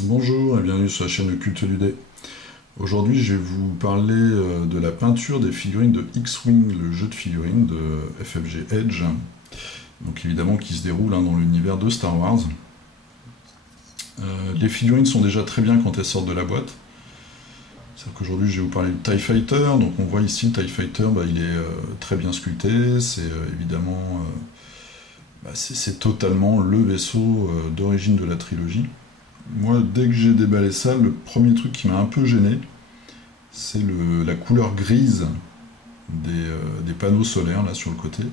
Bonjour et bienvenue sur la chaîne Culte du Dé. Aujourd'hui, je vais vous parler de la peinture des figurines de X-Wing, le jeu de figurines de FFG Edge, donc évidemment qui se déroule dans l'univers de Star Wars. Les figurines sont déjà très bien quand elles sortent de la boîte. C'est-à-dire qu'aujourd'hui, je vais vous parler du TIE Fighter. Donc on voit ici le TIE Fighter, il est très bien sculpté. C'est évidemment, c'est totalement le vaisseau d'origine de la trilogie. Moi, dès que j'ai déballé ça, le premier truc qui m'a un peu gêné, c'est la couleur grise des panneaux solaires là sur le côté.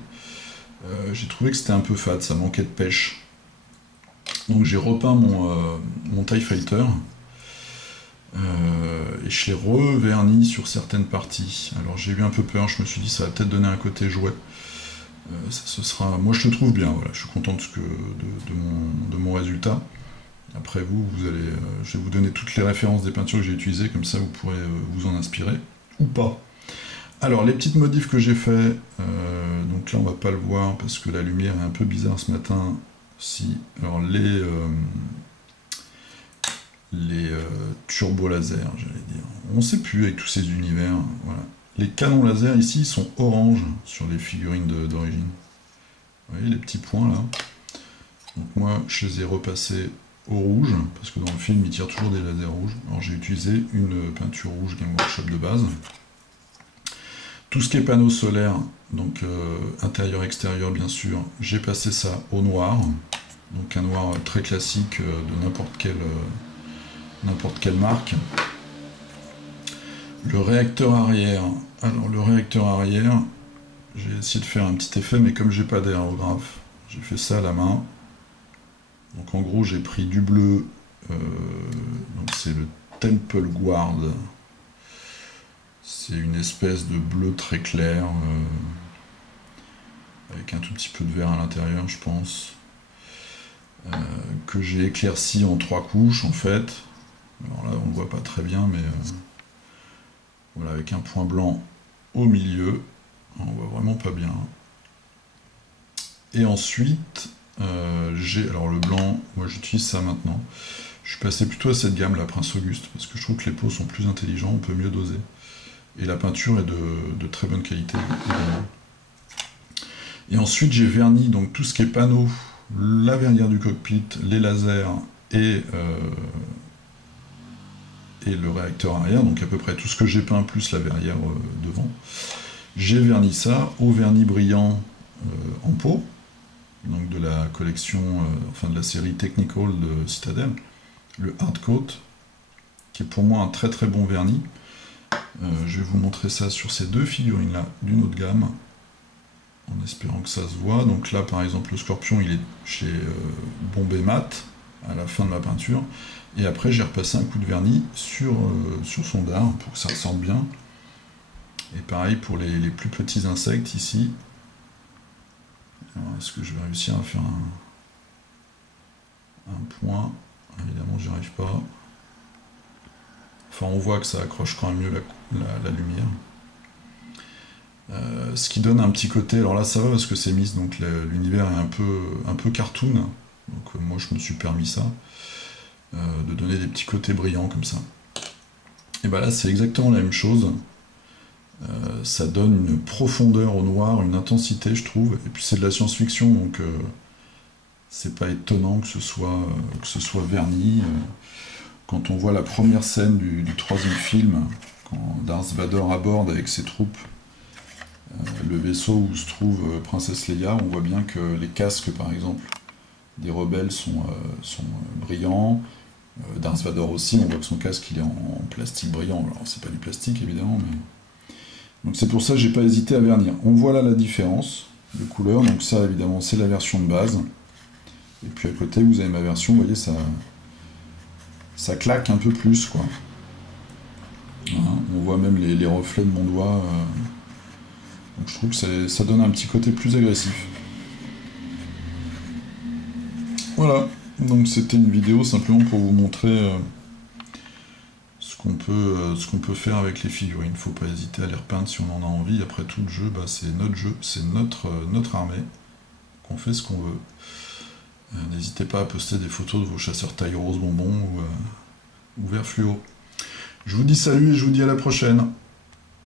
J'ai trouvé que c'était un peu fade, ça manquait de pêche. Donc j'ai repeint mon TIE Fighter et je l'ai reverni sur certaines parties. Alors j'ai eu un peu peur, je me suis dit ça va peut-être donner un côté jouet. Moi je le trouve bien, voilà, je suis content de mon résultat. Après je vais vous donner toutes les références des peintures que j'ai utilisées, comme ça vous pourrez vous en inspirer, ou pas. Alors les petites modifs que j'ai fait, donc là on va pas le voir parce que la lumière est un peu bizarre ce matin. Si, alors les turbo lasers, j'allais dire. On sait plus avec tous ces univers, voilà. Les canons laser ici sont orange sur les figurines d'origine. Vous voyez les petits points là. Donc moi je les ai repassés au rouge, parce que dans le film il tire toujours des lasers rouges. Alors j'ai utilisé une peinture rouge Game Workshop de base. Tout ce qui est panneaux solaires, donc intérieur-extérieur bien sûr, j'ai passé ça au noir. Donc un noir très classique de n'importe quelle marque. Le réacteur arrière, alors le réacteur arrière, j'ai essayé de faire un petit effet, mais comme j'ai pas d'aérographe, j'ai fait ça à la main. Donc en gros j'ai pris du bleu, donc c'est le Temple Guard, c'est une espèce de bleu très clair, avec un tout petit peu de vert à l'intérieur je pense, que j'ai éclairci en 3 couches en fait. Alors là on ne voit pas très bien, mais voilà, avec un point blanc au milieu, on voit vraiment pas bien. Et ensuite alors le blanc, moi j'utilise ça maintenant. Je suis passé plutôt à cette gamme, la Prince Auguste, parce que je trouve que les pots sont plus intelligents, on peut mieux doser. Et la peinture est de très bonne qualité, évidemment. Et ensuite j'ai verni donc tout ce qui est panneaux, la vernière du cockpit, les lasers et le réacteur arrière, donc à peu près tout ce que j'ai peint plus la verrière devant. J'ai verni ça au vernis brillant en pot, donc de la collection, de la série Technical de Citadel, le Hard Coat, qui est pour moi un très très bon vernis. Je vais vous montrer ça sur ces deux figurines là, d'une autre gamme, en espérant que ça se voit. Donc là par exemple le Scorpion il est chez Bombay Mat, à la fin de ma peinture, et après j'ai repassé un coup de vernis sur son dard pour que ça ressorte bien. Et pareil pour les plus petits insectes ici. Est-ce que je vais réussir à faire un point? Évidemment j'y arrive pas. Enfin on voit que ça accroche quand même mieux la lumière. Ce qui donne un petit côté, alors là ça va parce que c'est mis, donc l'univers est un peu cartoon, donc moi je me suis permis ça, de donner des petits côtés brillants comme ça. Et là c'est exactement la même chose. Ça donne une profondeur au noir, une intensité je trouve, et puis c'est de la science-fiction, donc c'est pas étonnant que ce soit verni. Quand on voit la première scène du troisième film, quand Darth Vader aborde avec ses troupes le vaisseau où se trouve Princesse Leia, on voit bien que les casques par exemple des rebelles sont brillants. Darth Vader aussi, on voit que son casque il est en plastique brillant, alors c'est pas du plastique évidemment, mais donc c'est pour ça que j'ai pas hésité à vernir. On voit là la différence de couleur, donc ça évidemment c'est la version de base, et puis à côté vous avez ma version, vous voyez ça claque un peu plus quoi. Voilà, on voit même les reflets de mon doigt, donc je trouve que ça donne un petit côté plus agressif. Voilà, donc c'était une vidéo simplement pour vous montrer ce qu'on peut faire avec les figurines. Faut pas hésiter à les repeindre si on en a envie. Après tout, le jeu, c'est notre jeu, c'est notre armée, qu'on fait ce qu'on veut. N'hésitez pas à poster des photos de vos chasseurs taille rose bonbons ou vert fluo. Je vous dis salut et je vous dis à la prochaine.